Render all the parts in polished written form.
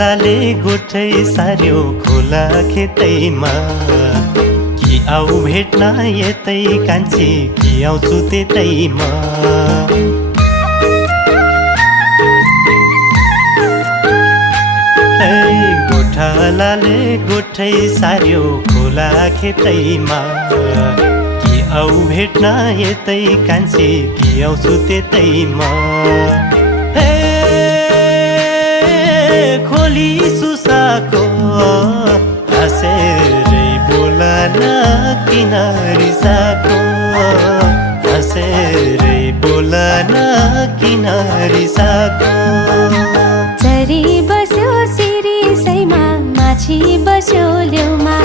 गोठालाले गोठै सार्यो खोला खेतैमा कि आऊ भेट्न यतै कान्छी कि आउँछु त्यतैमा गोठालाले गोठै सार्यो खोला खेतैमा कि आऊ भेट्न यतै कान्छी कि आउँछु त्यतैमा खोली सुसाको हाँसेरै बोला न किन रिसाको हाँसेरै बोला न किन रिसाको चरी बस्यो सिरिसैमा माछी बस्यो लेउमा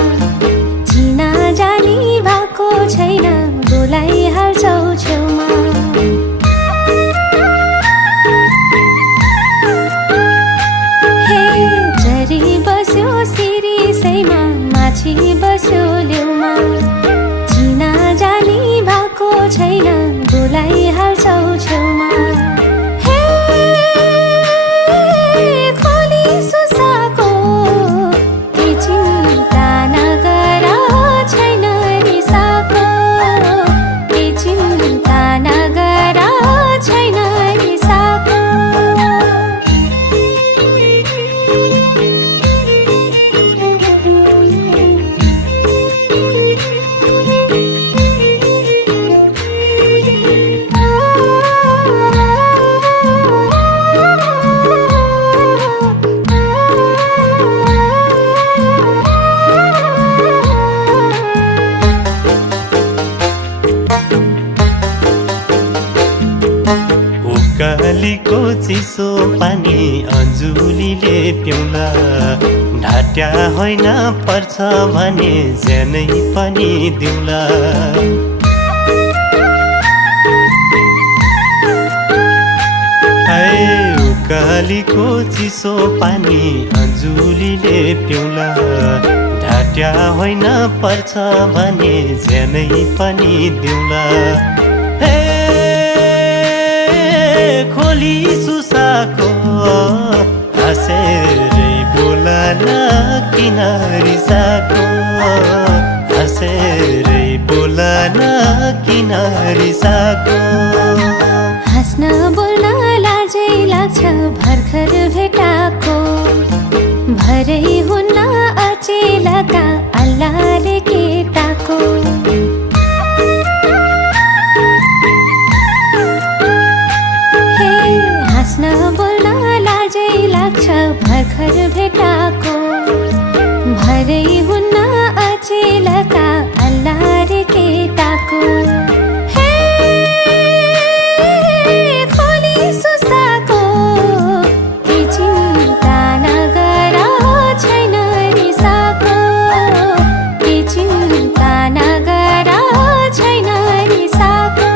चिना जानी भएको छैन बोलाइहाल्छौ छेउमा सिरिसैमा माछी बस्यो लेउमा चिना जानी भएको छैन बोलाइहाल्छौ छेउमा हे खोली सुसाको के चिन्ता नगर छैन रिसाको के चिन्ता नगर छैन रिसाको उकालीको चिसो पानी अन्जुलीले पिउला ढाट्या होइन पर्छ भने ज्यानै पनि दिउला उकालीको चिसो पानी अन्जुलीले पिउला ढाट्या होइन पर्छ भने ज्यानै पनि दिउला खोली सुसाको हाँसेरै बोला न किन रिसाको हाँसेरै बोला न किन रिसाको हाँस्न बोल्न लाजै लाग्छ भर्खर भेटाको भरै हुन्न अचेलका अल्लाहले केटाको हाँस्न बोल्न लाजै लाग्छ भर्खर भेटाको भरै हुन्न अचेलका अल्लाहले केटाको खोली सुसाको के चिन्ता नगर छैन रिसाको के चिन्ता नगर छैन रिसाको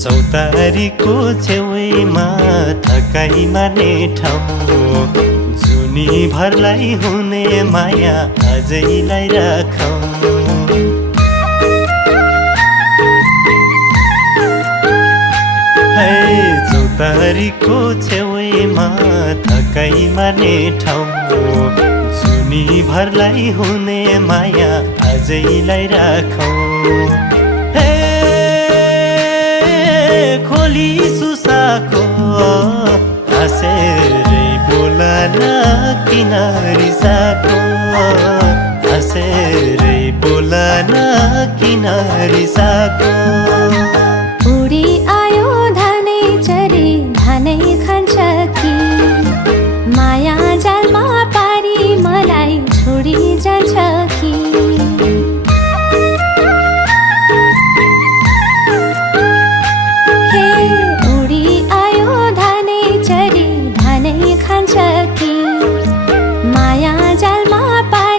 चौतारीको छेउमा थकाइ मार्ने ठाउँ जुनी भरलाई हुने माया अझैलाई राखौँ चौतारीको छेउमा थकाइ मार्ने ठाउँ जुनी भरलाई हुने माया अझैलाई राखौँ खोली सुसाको हाँसेरै बोला न किन रिसाको हाँसेरै बोला न किन रिसाको उडी आयो धानै चरी धानै खान्छ कि माया जालमा पारी मलाई छोडी जान्छ कि खान्छ कि माया जालमा पारी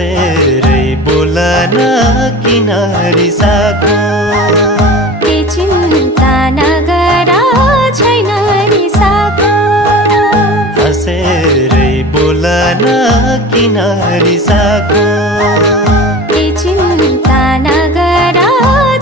हँसेरै बोल न किन रिसाको के चिन्ता नगर छैन रिसाको हँसेरै बोल न किन रिसाको